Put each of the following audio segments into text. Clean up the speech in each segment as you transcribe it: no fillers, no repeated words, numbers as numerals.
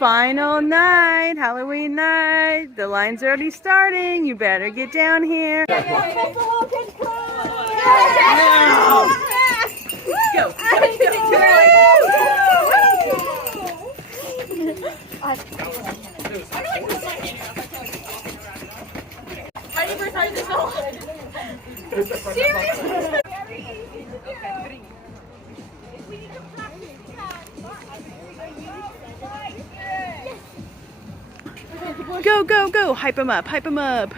final night, Halloween night. The line's already starting. You better get down here. Go. Go, go, go. Hype him up, hype him up.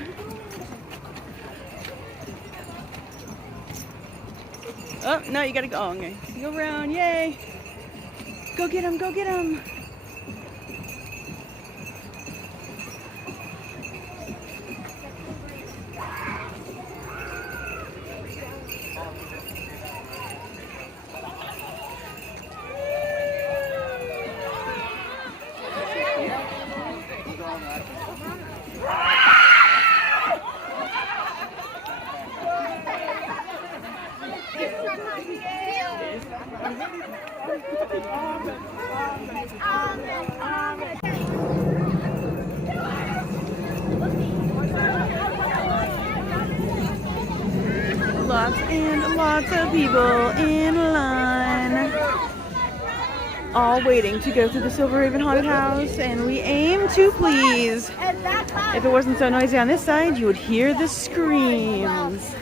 Oh, no, you gotta go. Oh, okay. Go around, yay. Go get him, go get him. Lots and lots of people in line, all waiting to go through the Silver Raven Haunted House, and we aim to please. If it wasn't so noisy on this side, you would hear the screams.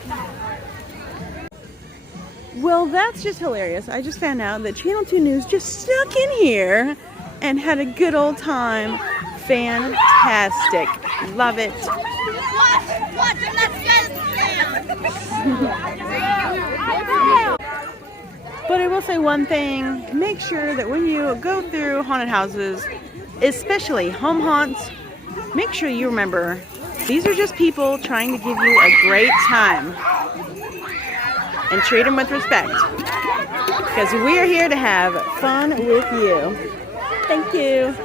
Well, that's just hilarious. I just found out that Channel 2 News just snuck in here and had a good old time. Fantastic. Love it. But I will say one thing. Make sure that when you go through haunted houses, especially home haunts, make sure you remember these are just people trying to give you a great time. And treat them with respect. Because we're here to have fun with you. Thank you.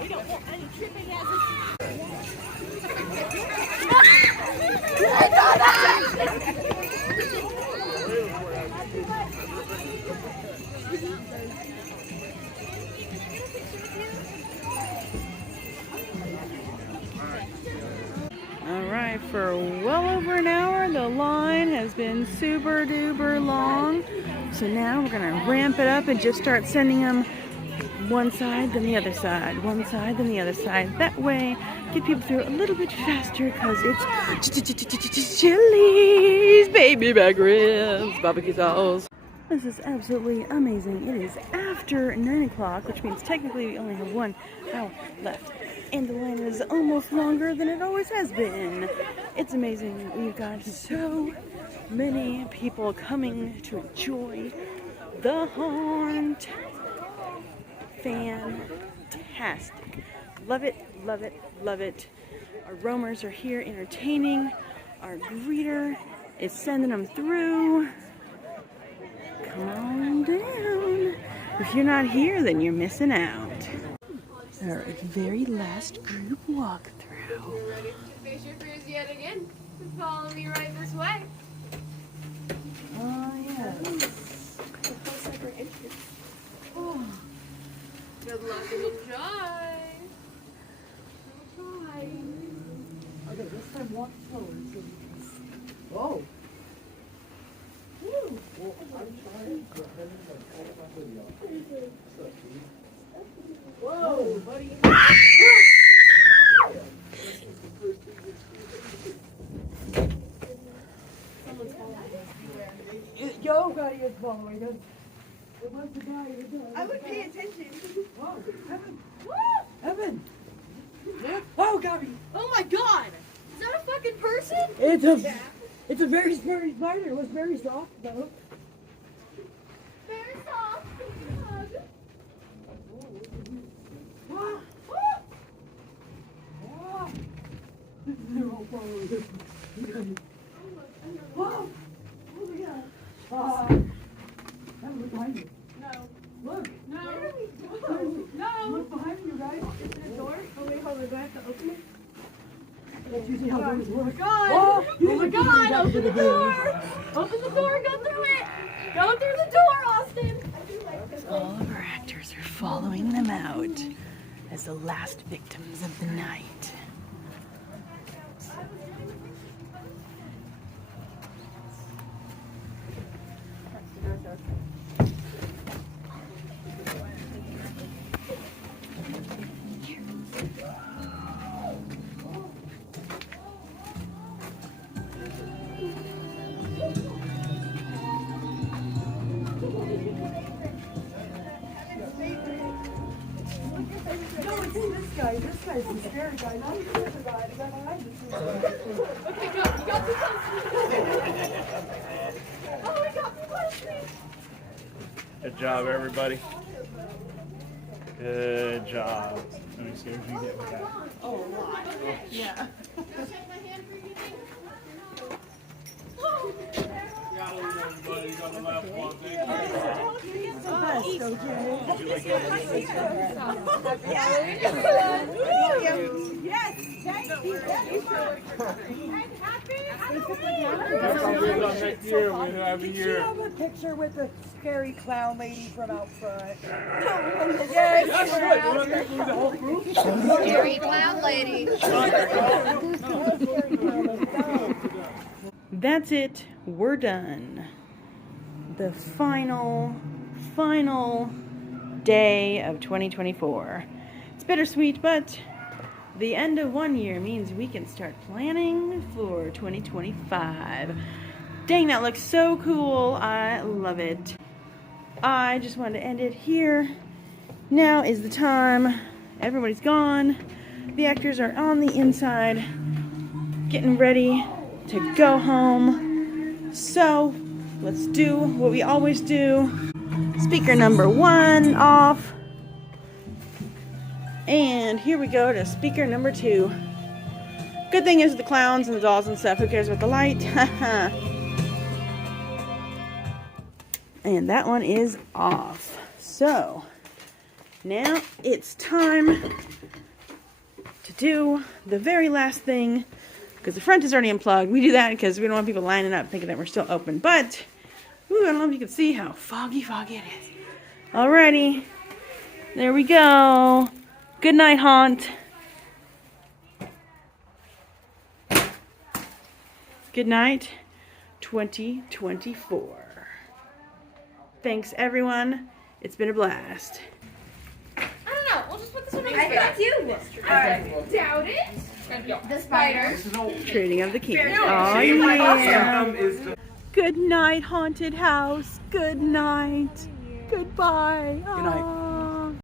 We don't want any tripping hazards. Alright, for well over an hour, the line has been super duper long. So now we're going to ramp it up and just start sending them one side, then the other side, one side, then the other side. That way, get people through a little bit faster because it's Chili's baby back ribs, barbecue sauce. This is absolutely amazing. It is after 9 o'clock, which means technically we only have 1 hour left. And the line is almost longer than it always has been. It's amazing. We've got so many people coming to enjoy the haunt. Fantastic. Love it, love it, love it. Our roamers are here entertaining. Our greeter is sending them through. Come on down. If you're not here, then you're missing out. Our very last group walkthrough. You're ready to face your fears yet again. Follow me right this way. Oh, yes. Oh. Good luck and enjoy. Enjoy. Okay, this time walk slower so you can. Whoa. Woo. Well, I'm trying to whoa, buddy. Yo, got you following us. It was the guy who did. I would pay attention. Whoa, Evan. Evan. Oh, Gabby. Oh my god! Is that a fucking person? It's a very scary spider. It was very soft though. Very soft. Look behind you. No. Look. No. No. Look behind you, guys. Is there a door? Oh wait, hold on. Do I have to open it? That's usually how doors work. Oh my god! Oh, Oh my god! Open the door! Open the door! Go through it! Go through the door, Austin! All of our actors are following them out as the last victims of the night. No, it's this guy. This guy's the scary guy. Not the other guy. The guy behind you. Okay, go. You got too close. Oh my god, too close to me. Good job, everybody. Good job. Let me see what you get with that. Yeah. You got the last one. Next year, we have a Did you year. have a picture with the scary clown lady from out front? Scary clown lady. That's it. We're done. The final day of 2024. It's bittersweet, but the end of one year means we can start planning for 2025. Dang, that looks so cool. I love it. I just wanted to end it here. Now is the time. Everybody's gone. The actors are on the inside, getting ready to go home. So let's do what we always do. Speaker number 1 off. And here we go to speaker number 2. Good thing is the clowns and the dolls and stuff. Who cares about the light? And that one is off. So now it's time to do the very last thing, because the front is already unplugged. We do that because we don't want people lining up thinking that we're still open. But, ooh, I don't know if you can see how foggy it is. Alrighty. There we go. Good night, Haunt. Good night, 2024. Thanks, everyone. It's been a blast. I don't know. We'll just put this one on. I got you. Alright. Doubt it. The spider. Trading of the keys. Oh, yeah. Good night, haunted house. Good night. Goodbye. Good night. Aw.